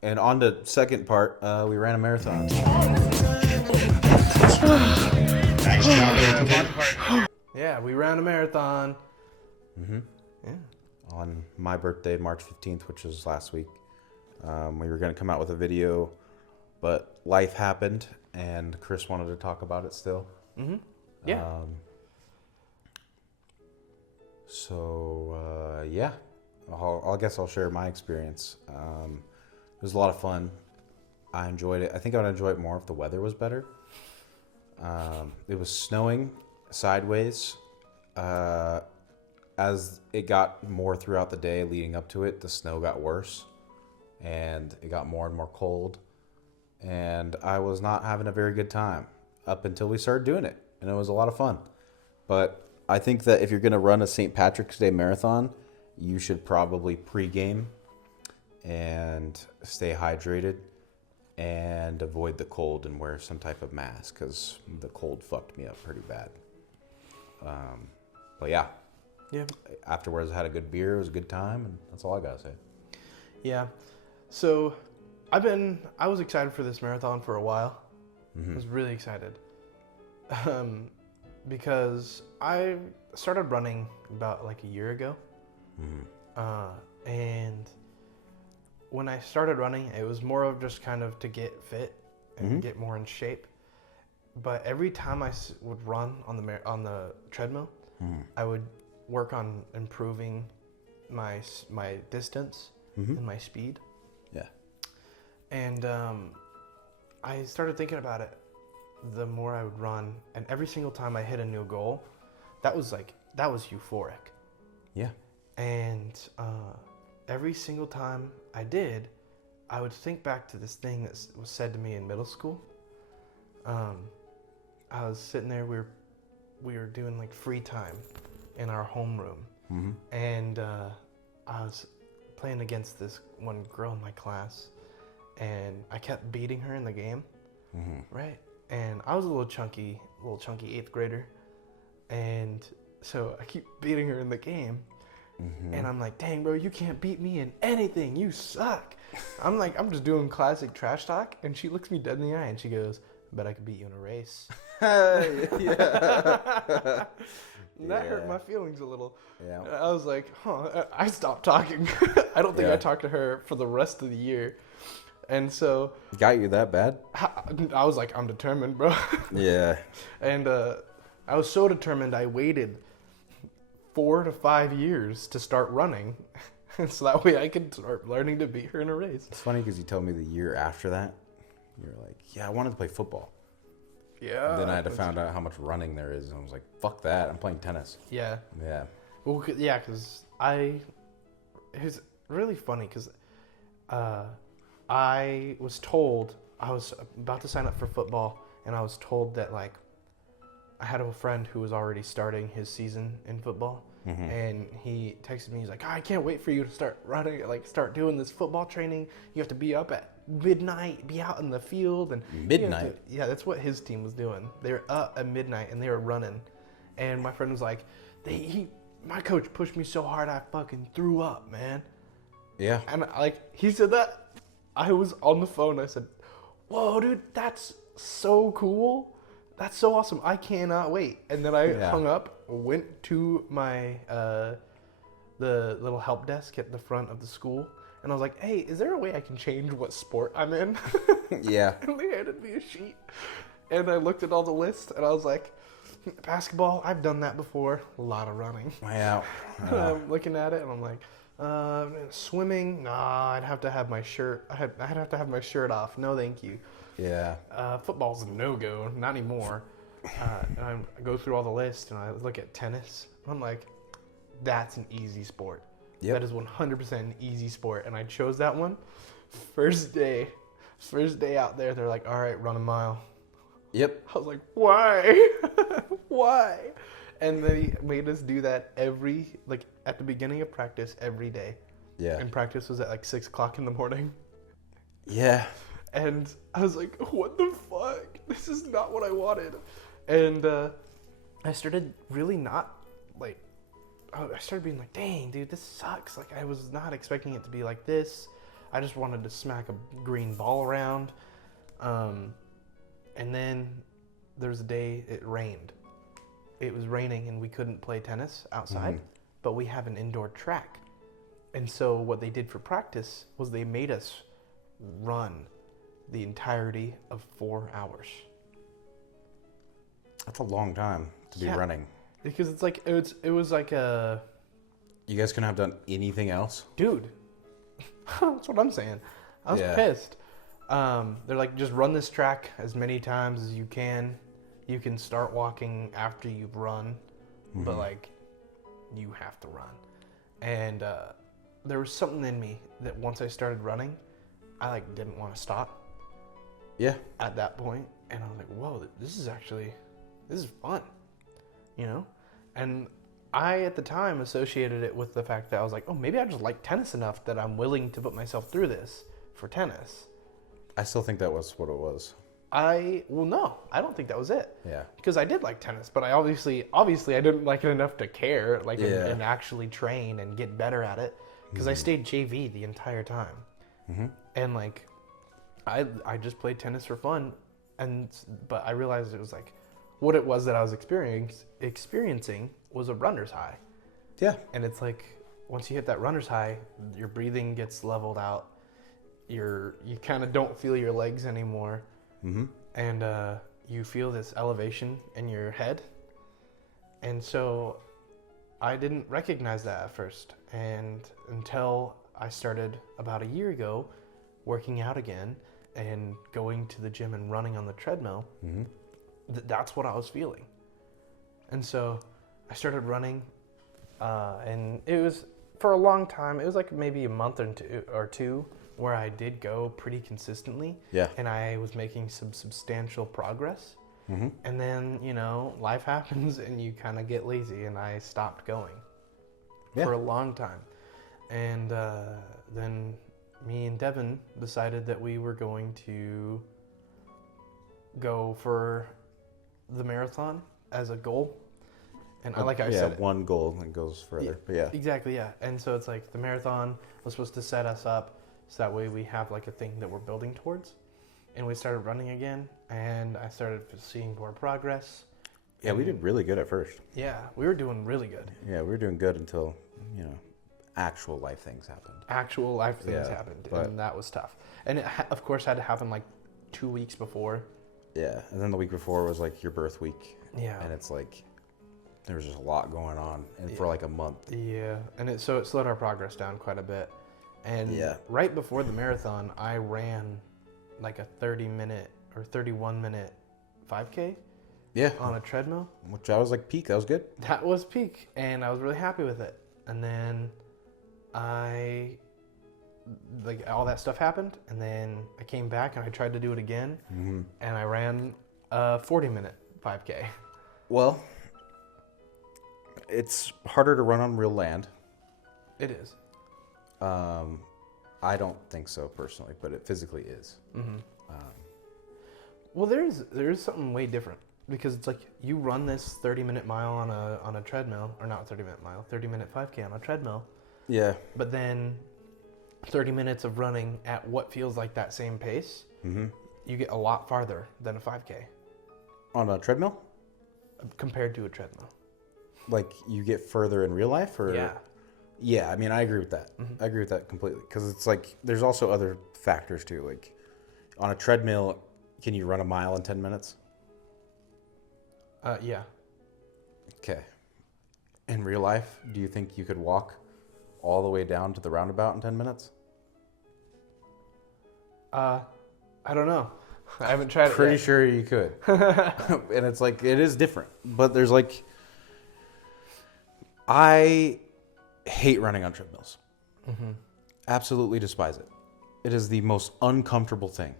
And on to second part, we ran a marathon. Nice job, Anthony. Yeah, we ran a marathon. Mm-hmm. Yeah. On my birthday, March 15th, which was last week. We were going to come out with a video, but life happened, and Chris wanted to talk about it still. Mm-hmm. Yeah. Yeah. I guess I'll share my experience. It was a lot of fun. I enjoyed it. I think I would enjoy it more if the weather was better. It was snowing sideways. As it got more throughout the day leading up to it, the snow got worse and it got more and more cold. And I was not having a very good time up until we started doing it. And it was a lot of fun. But I think that if you're going to run a St. Patrick's Day marathon, you should probably pregame and stay hydrated and avoid the cold and wear some type of mask because the cold fucked me up pretty bad. But yeah. Yeah. Afterwards, I had a good beer. It was a good time, and that's all I gotta say. Yeah. So, I was excited for this marathon for a while. Mm-hmm. I was really excited. Because I started running about like a year ago. Mm-hmm. And when I started running, it was more of just kind of to get fit and get more in shape. But every time I would run on the treadmill, I would work on improving my distance and my speed. Yeah. And I started thinking about it the more I would run, and every single time I hit a new goal, that was euphoric. Yeah. And every single time I did, I would think back to this thing that was said to me in middle school. I was sitting there, we were doing like free time in our homeroom. Mm-hmm. And I was playing against this one girl in my class, and I kept beating her in the game, right? And I was a little chunky 8th grader, and so I keep beating her in the game, and I'm like, dang, bro, you can't beat me in anything. You suck. I'm just doing classic trash talk, and she looks me dead in the eye, and she goes, I bet I could beat you in a race. Yeah. That hurt my feelings a little. Yeah. I was like, I stopped talking. I don't think I talked to her for the rest of the year. And so... Got you that bad? I was like, I'm determined, bro. Yeah. And I was so determined, I waited 4 to 5 years to start running. So that way I could start learning to beat her in a race. It's funny because you told me the year after that, you were like, yeah, I wanted to play football. Yeah. And then I had to find out how much running there is, and I was like, fuck that, I'm playing tennis. Yeah. Yeah. Well, yeah, because it was really funny because I was told, I was about to sign up for football, and I was told that, like, I had a friend who was already starting his season in football, and he texted me, he's like, I can't wait for you to start running, like, start doing this football training. You have to be up at midnight, be out in the field. And Midnight? Yeah, that's what his team was doing. They were up at midnight, and they were running. And my friend was like, my coach pushed me so hard I fucking threw up, man. Yeah. And like he said that, I was on the phone. I said, "Whoa, dude, that's so cool. That's so awesome. I cannot wait." And then I hung up, went to my the little help desk at the front of the school, and I was like, "Hey, is there a way I can change what sport I'm in?" Yeah. And they handed me a sheet, and I looked at all the lists, and I was like, basketball, I've done that before. A lot of running. Wow. I'm looking at it, and I'm like, swimming? Nah, I'd have to have my shirt. I'd have to have my shirt off. No, thank you. Yeah. Football's a no-go. Not anymore. And I go through all the lists, and I look at tennis. I'm like, that's an easy sport. Yep. That is 100% an easy sport. And I chose that one. First day out there, they're like, all right, run a mile. Yep. I was like, why? Why? And they made us do that at the beginning of practice every day. Yeah. And practice was at like 6 o'clock in the morning. Yeah. And I was like, what the fuck? This is not what I wanted. And I started really I started being like, dang, dude, this sucks. Like, I was not expecting it to be like this. I just wanted to smack a green ball around. And then there was a day it rained. It was raining and we couldn't play tennis outside, but we have an indoor track. And so what they did for practice was they made us run the entirety of 4 hours. That's a long time to be running. Because it's like it was like a You guys couldn't have done anything else? dude. That's what I'm saying. I was pissed. They're like, just run this track as many times as you can. You can start walking after you've run, but like, you have to run. And there was something in me that once I started running, I like didn't want to stop. Yeah. At that point, and I was like, whoa, this is fun, you know? And I, at the time, associated it with the fact that I was like, oh, maybe I just like tennis enough that I'm willing to put myself through this for tennis. I still think that was what it was. No, I don't think that was it. Yeah. Because I did like tennis, but I obviously I didn't like it enough to care, like, and actually train and get better at it. Because I stayed JV the entire time. And like, I just played tennis for fun, but I realized it was like, what it was that I was experiencing was a runner's high. Yeah. And it's like, once you hit that runner's high, your breathing gets leveled out. You kind of don't feel your legs anymore. And you feel this elevation in your head. And so I didn't recognize that at first. And until I started about a year ago working out again and going to the gym and running on the treadmill, that's what I was feeling. And so I started running, and it was, for a long time, it was like maybe a month or two where I did go pretty consistently. Yeah. And I was making some substantial progress. And then, life happens and you kind of get lazy, and I stopped going for a long time. And then me and Devin decided that we were going to go for the marathon as a goal. And I said, one goal that goes further. But yeah. Exactly, yeah. And so it's like the marathon was supposed to set us up so that way we have like a thing that we're building towards. And we started running again, and I started seeing more progress. Yeah, we did really good at first. Yeah, we were doing really good. Yeah, we were doing good until, actual life things happened. Happened, and that was tough. And it, of course, had to happen like 2 weeks before. Yeah, and then the week before was like your birth week. Yeah. And it's like, there was just a lot going on, and for like a month. Yeah, and it slowed our progress down quite a bit. And right before the marathon, I ran like a 30-minute or 31-minute 5K. Yeah. On a treadmill. Which I was like peak. That was good. That was peak, and I was really happy with it. And then all that stuff happened, and then I came back and I tried to do it again, and I ran a 40-minute 5K. Well, it's harder to run on real land. It is. I don't think so personally, but it physically is. Well, there's something way different, because it's like you run this 30-minute mile on a treadmill, or not 30-minute mile, 30-minute 5K on a treadmill. Yeah. But then 30 minutes of running at what feels like that same pace, you get a lot farther than a 5K. On a treadmill? Compared to a treadmill. Like you get further in real life, or? Yeah. Yeah, I mean, I agree with that. I agree with that completely, because it's like there's also other factors too. Like on a treadmill, can you run a mile in 10 minutes? Yeah. Okay. In real life, do you think you could walk all the way down to the roundabout in 10 minutes? I don't know. I haven't tried it Pretty yet. sure you could. And it's like, it is different. But there's like, I hate running on treadmills. Absolutely despise it. It is the most uncomfortable thing.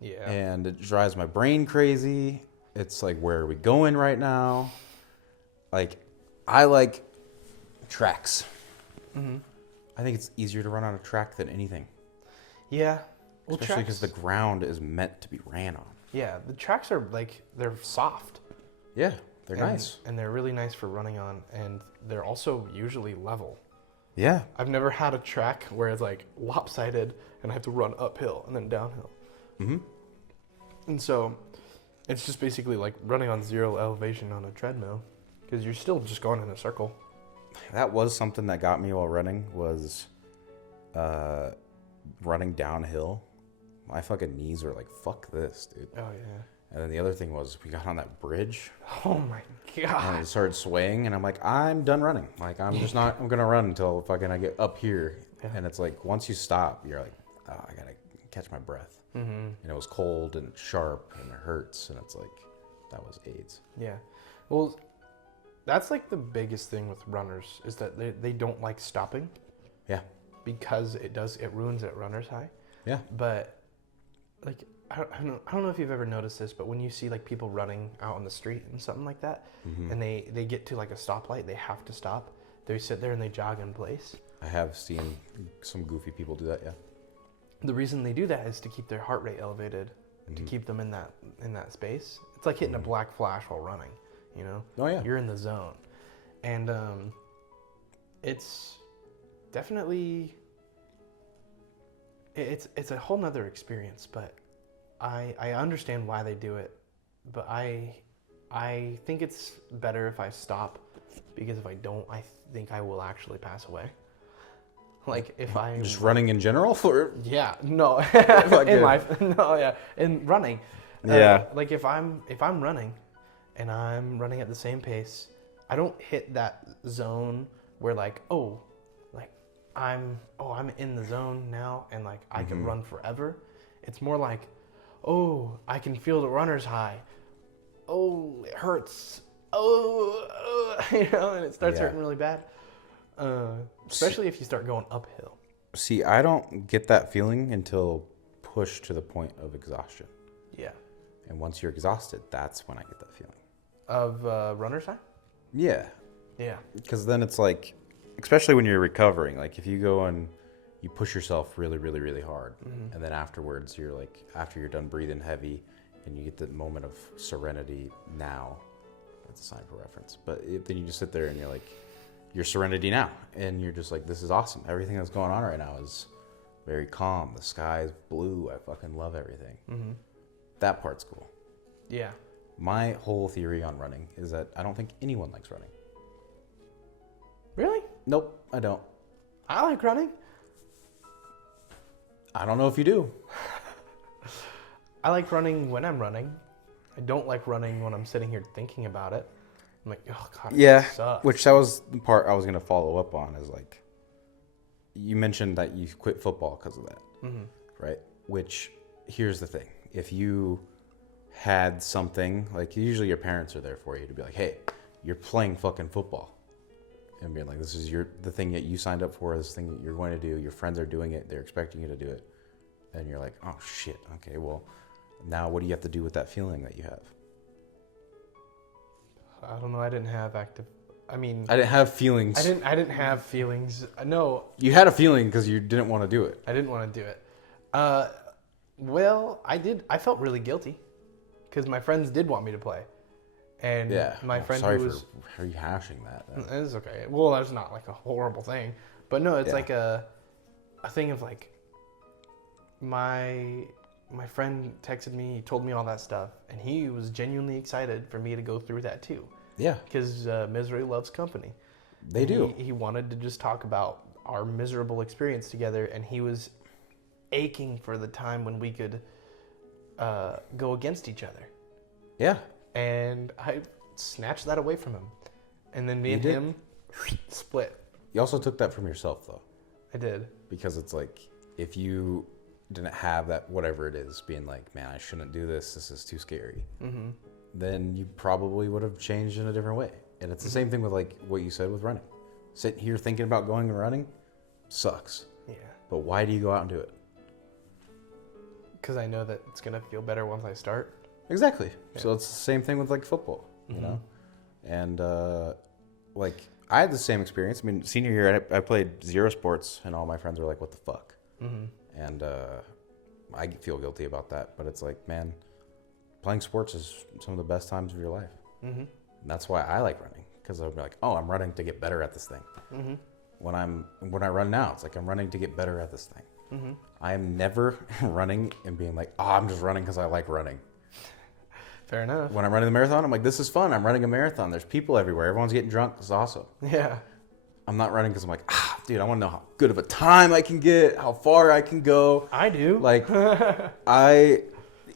Yeah. And it drives my brain crazy. It's like, where are we going right now? Like, I like tracks. I think it's easier to run on a track than anything. Yeah. Well, especially because the ground is meant to be ran on. Yeah, the tracks are like, they're soft. Yeah, they're nice. And they're really nice for running on, and they're also usually level. Yeah. I've never had a track where it's like lopsided and I have to run uphill and then downhill. Mm-hmm. And so it's just basically like running on zero elevation on a treadmill because you're still just going in a circle. That was something that got me while running was running downhill. My fucking knees were like, fuck this, dude. Oh, yeah. And then the other thing was we got on that bridge Oh, my and God. it started swaying and I'm like, I'm done running. Like, I'm just not, I'm going to run until fucking I get up here. Yeah. And it's like, once you stop, you're like, oh, I got to catch my breath. Mm-hmm. And it was cold and sharp and it hurts. And it's like, that was AIDS. Yeah. Well, that's like the biggest thing with runners is that they don't like stopping. Yeah. Because it ruins at runner's high. Yeah. But like, I don't know if you've ever noticed this, but when you see like people running out on the street and something like that, and they get to like a stoplight, they have to stop. They sit there and they jog in place. I have seen some goofy people do that, yeah. The reason they do that is to keep their heart rate elevated, to keep them in that space. It's like hitting a black flash while running, you know? Oh, yeah. You're in the zone. And it's definitely it's a whole nother experience, but I understand why they do it, but I think it's better if I stop, because if I don't, I think I will actually pass away. Like if I Just running in general for yeah, no, Like in a- life, no, yeah, in running, Yeah. like if I'm running, and I'm running at the same pace, I don't hit that zone where like I'm in the zone now and like I can run forever. It's more like, oh, I can feel the runner's high. Oh, it hurts. Oh, you know, and it starts Yeah. hurting really bad. Especially if you start going uphill. See, I don't get that feeling until pushed to the point of exhaustion. Yeah. And once you're exhausted, that's when I get that feeling. Of runner's high? Yeah. Yeah. Because then it's like, especially when you're recovering, like if you go and you push yourself really, really, really hard, and then afterwards you're like, after you're done breathing heavy and you get the moment of serenity now, that's a sign for reference. But then you just sit there and you're like, your serenity now. And you're just like, this is awesome. Everything that's going on right now is very calm. The sky is blue. I fucking love everything. Mm-hmm. That part's cool. Yeah. My whole theory on running is that I don't think anyone likes running. Really? Nope, I don't. I like running. I don't know if you do. I like running when I'm running. I don't like running when I'm sitting here thinking about it. I'm like, oh god, it sucks. Which that was the part I was going to follow up on is like, you mentioned that you quit football because of that, right? Which, here's the thing. If you had something, like usually your parents are there for you to be like, hey, you're playing fucking football. And being like, this is the thing that you signed up for, this thing that you're going to do, your friends are doing it, they're expecting you to do it. And you're like, oh shit, okay, well, now what do you have to do with that feeling that you have? I don't know. I didn't have active. I mean, I didn't have feelings. I didn't have feelings. No, You had a feeling because you didn't want to do it. I didn't want to do it. Well, I did. I felt really guilty because my friends did want me to play, and Yeah. my Well, friend sorry who was. for rehashing that. It's okay. Well, that's not like a horrible thing, but no, it's Yeah. like a thing of like my friend texted me, he told me all that stuff, and he was genuinely excited for me to go through that too. Yeah, Because misery loves company. they do. He wanted to just talk about our miserable experience together, and he was aching for the time when we could go against each other. Yeah. And I snatched that away from him. And then me You and did. him split. You also took that from yourself, though, I did. because it's like, if you didn't have that, whatever it is, being like, man, I shouldn't do this, this is too scary, then you probably would have changed in a different way. And it's the same thing with like what you said with running. Sitting here thinking about going and running sucks. Yeah. But why do you go out and do it? Because I know that it's going to feel better once I start. Exactly. Yeah. So it's the same thing with like football, you know? And like I had the same experience. I mean, senior year, I played zero sports, and all my friends were like, what the fuck? And I feel guilty about that. But it's like, man, playing sports is some of the best times of your life. And that's why I like running, because I'll be like, oh, I'm running to get better at this thing. when I run now. It's like I'm running to get better at this thing. Mm-hmm. I am never running and being like, oh, I'm just running because I like running. Fair enough. When I'm running the marathon, I'm like, this is fun. I'm running a marathon. There's people everywhere. Everyone's getting drunk. It's awesome. Yeah. I'm not running because I'm like, dude, I want to know how good of a time I can get, how far I can go. I do. Like,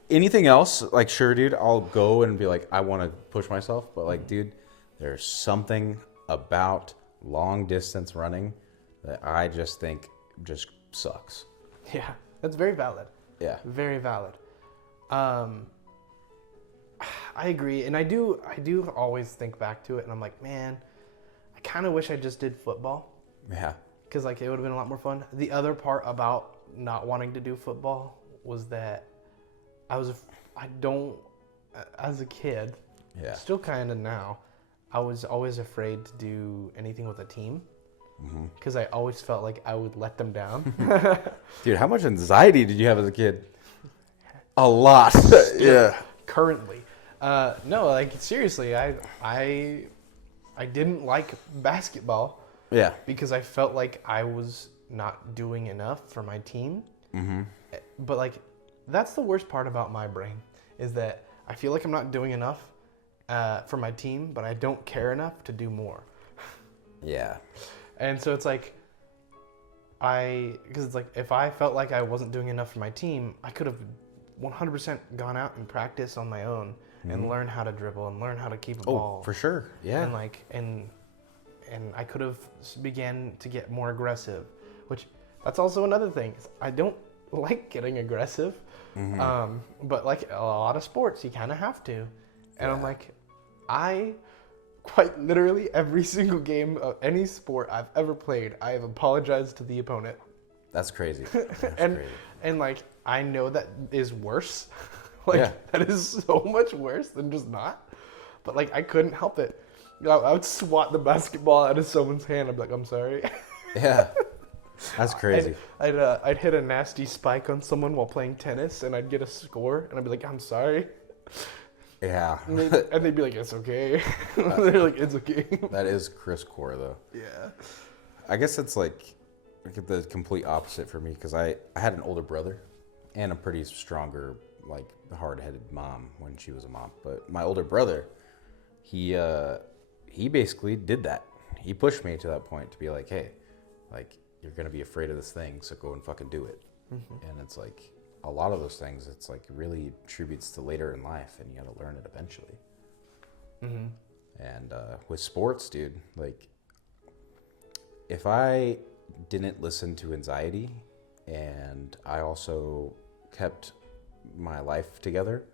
anything else, like, sure, dude, I'll go and be like, I want to push myself. But, like, dude, there's something about long distance running that I just think just sucks. Yeah, that's very valid. Yeah. Very valid. I agree, and I do always think back to it, and I'm like, man, I kind of wish I just did football. Yeah. Because like it would have been a lot more fun. The other part about not wanting to do football was that as a kid, Yeah. still kind of now, I was always afraid to do anything with a team. Because I always felt like I would let them down. Dude, how much anxiety did you have as a kid? A lot. Yeah. Currently. No, like seriously, I didn't like basketball. Yeah. Because I felt like I was not doing enough for my team. Mm-hmm. But like, that's the worst part about my brain, is that I feel like I'm not doing enough for my team, but I don't care enough to do more. Yeah. And so it's like, because it's like, if I felt like I wasn't doing enough for my team, I could have 100% gone out and practiced on my own and learn how to dribble and learn how to keep a ball. Oh, for sure. Yeah. And like, and I could have began to get more aggressive, which that's also another thing. I don't like getting aggressive, but like a lot of sports, you kind of have to. And I'm like, I quite literally every single game of any sport I've ever played, I have apologized to the opponent. That's crazy. That's and crazy. and like I know that is worse. That is so much worse than just not. But like I couldn't help it. I would swat the basketball out of someone's hand. I'd be like, I'm sorry. Yeah. That's crazy. I'd hit a nasty spike on someone while playing tennis, and I'd get a score, and I'd be like, I'm sorry. Yeah. And they'd be like, it's okay. They're like, it's okay. That is Chris Core, though. Yeah. I guess it's like the complete opposite for me, because I had an older brother and a pretty stronger, like, hard-headed mom when she was a mom. But my older brother, he basically did that. He pushed me to that point to be like, hey, like, you're going to be afraid of this thing, so go and fucking do it. Mm-hmm. And it's like, a lot of those things, it's like really attributes to later in life, and you got to learn it eventually. Mm-hmm. And with sports, dude, like, if I didn't listen to anxiety and I also kept my life together,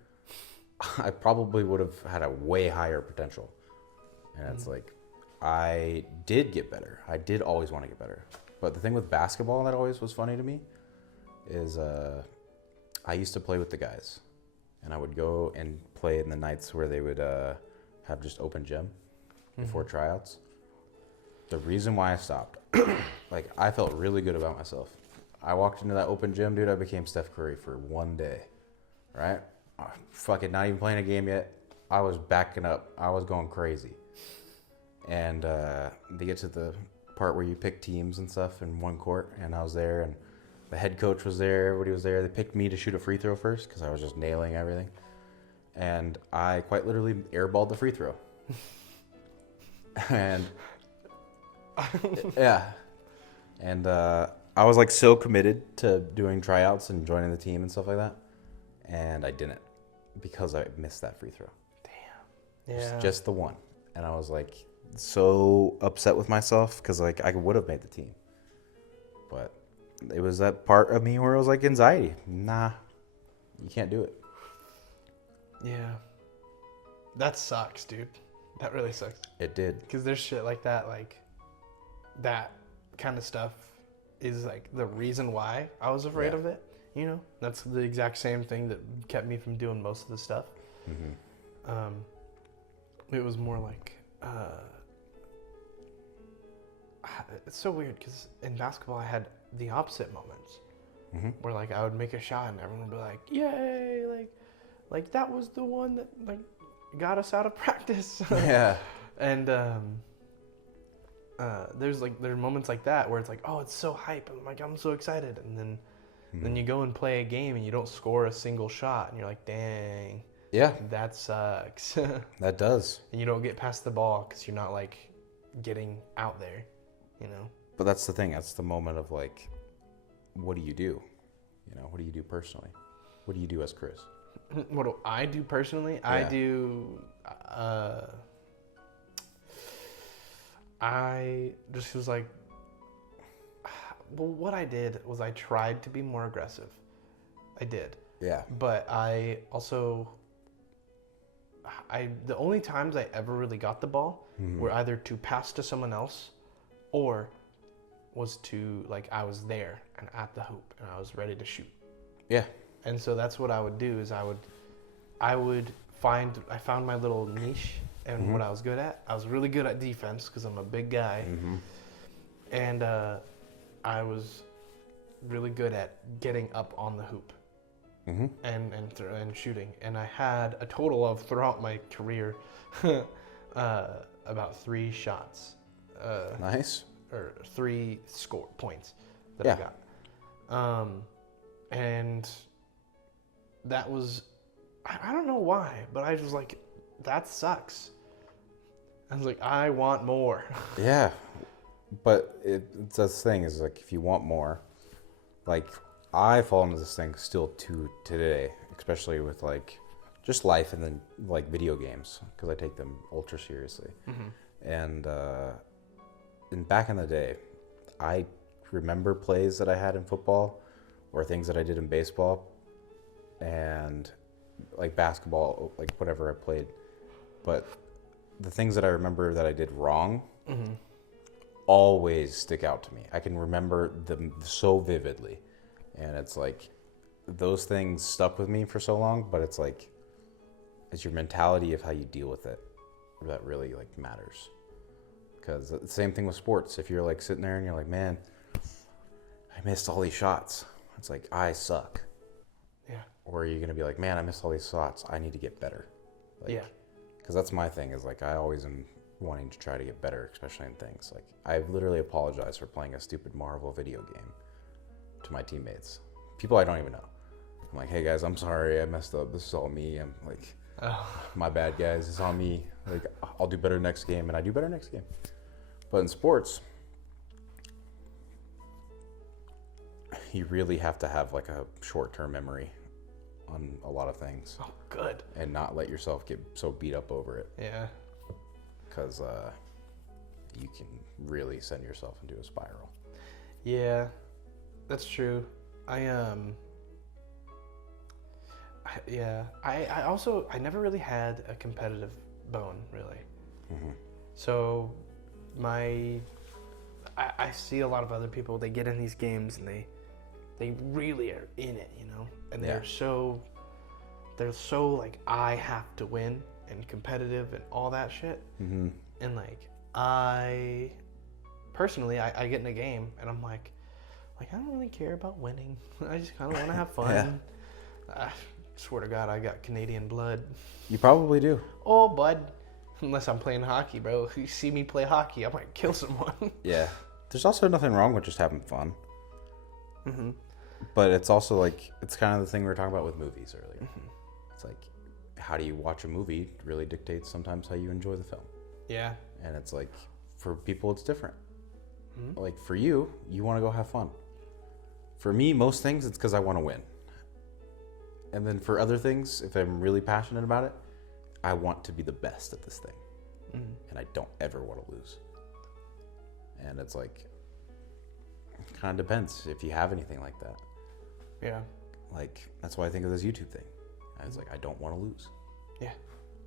I probably would have had a way higher potential. And it's like, I did get better. I did always want to get better. But the thing with basketball that always was funny to me is I used to play with the guys. And I would go and play in the nights where they would have just open gym before tryouts. The reason why I stopped, like, I felt really good about myself. I walked into that open gym, dude, I became Steph Curry for one day, right? Fucking not even playing a game yet. I was backing up. I was going crazy. And they get to the part where you pick teams and stuff in one court, and I was there, and the head coach was there, everybody was there. They picked me to shoot a free throw first because I was just nailing everything. And I quite literally airballed the free throw. And yeah. And I was like so committed to doing tryouts and joining the team and stuff like that. And I didn't, because I missed that free throw. Damn. Yeah. Just the one. And I was like so upset with myself because like I would have made the team. But it was that part of me where it was like anxiety. Nah, you can't do it. Yeah. That sucks, dude. That really sucks. It did. Because there's shit like that, like, that kind of stuff is, like, the reason why I was afraid of it, you know? That's the exact same thing that kept me from doing most of the stuff. Mm-hmm. It was more like, it's so weird, because in basketball I had the opposite moments, where, like, I would make a shot and everyone would be like, yay, like that was the one that, like, got us out of practice. Yeah. And there's moments like that where it's like, oh, it's so hype. I'm like, I'm so excited, and then you go and play a game and you don't score a single shot, and you're like, dang, Yeah, that sucks. that does. And you don't get past the ball because you're not like getting out there, you know. But that's the thing. That's the moment of like, what do you do? You know, what do you do personally? What do you do as Chris? What do I do personally? Yeah. I just was like, well, what I did was I tried to be more aggressive. I did. Yeah. But I also, the only times I ever really got the ball were either to pass to someone else or was to, like, I was there and at the hoop and I was ready to shoot. Yeah. And so that's what I would do is I found my little niche and what I was good at. I was really good at defense because I'm a big guy. And I was really good at getting up on the hoop and shooting. And I had a total of, throughout my career, about 3 shots. Nice. Or 3 points that I got. And that was, I don't know why, but I was like, that sucks. I was like, I want more. Yeah. But it's the thing is, like, if you want more, like, I fall into this thing still to today, especially with, like, just life and then, like, video games, because I take them ultra seriously. And back in the day, I remember plays that I had in football or things that I did in baseball and, like, basketball, like, whatever I played. But the things that I remember that I did wrong always stick out to me. I can remember them so vividly. And it's like, those things stuck with me for so long, but it's like, it's your mentality of how you deal with it that really, like, matters. Because the same thing with sports. If you're, like, sitting there and you're like, man, I missed all these shots. It's like, I suck. Yeah. Or you're going to be like, man, I missed all these shots. I need to get better. Like, Yeah. Because that's my thing is, like, I always am wanting to try to get better, especially in things. Like, I've literally apologized for playing a stupid Marvel video game to my teammates. People I don't even know. I'm like, hey, guys, I'm sorry. I messed up. This is all me. I'm like, my bad, guys. It's on me. Like, I'll do better next game. And I do better next game. But in sports, you really have to have, like, a short-term memory on a lot of things. Oh, good. And not let yourself get so beat up over it. Yeah. Because you can really send yourself into a spiral. Yeah, that's true. I also never really had a competitive bone, really. So I see a lot of other people, they get in these games and they really are in it, you know? And they're so like, I have to win and competitive and all that shit. And like, I personally get in a game and I'm like, I don't really care about winning. I just kind of want to have fun. I swear to God, I got Canadian blood. You probably do. Oh, bud. Unless I'm playing hockey, bro. If you see me play hockey, I might kill someone. Yeah. There's also nothing wrong with just having fun. But it's also like, it's kind of the thing we were talking about with movies earlier. It's like, how do you watch a movie really dictates sometimes how you enjoy the film. Yeah. And it's like, for people, it's different. Like, for you, you want to go have fun. For me, most things, it's because I want to win. And then for other things, if I'm really passionate about it, I want to be the best at this thing. And I don't ever want to lose. And it's like, it kind of depends if you have anything like that. Yeah. Like, that's why I think of this YouTube thing. I was like, I don't want to lose. Yeah.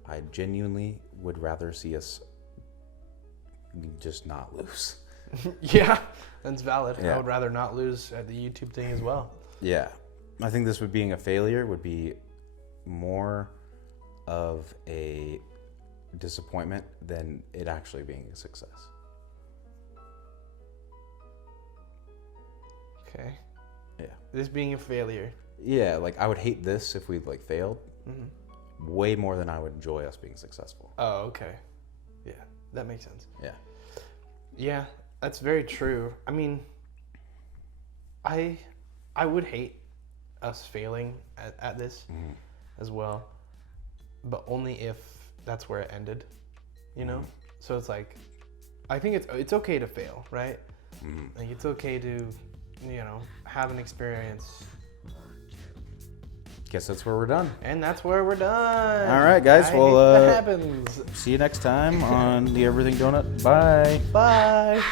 I genuinely would rather see us just not lose. Yeah, that's valid. Yeah. I would rather not lose at the YouTube thing as well. Yeah. I think this being a failure would be more of a disappointment than it actually being a success. Okay. Yeah. This being a failure. Yeah, like, I would hate this if we, like, failed way more than I would enjoy us being successful. Oh, okay. Yeah, that makes sense. Yeah. Yeah, that's very true. I mean, I would hate us failing at this as well, but only if that's where it ended, you know? So it's like, I think it's okay to fail, right? Like it's okay to, have an experience. Guess that's where we're done. And that's where we're done. All right, guys. I hate Well, that happens. see you next time on the Everything Donut. Bye. Bye.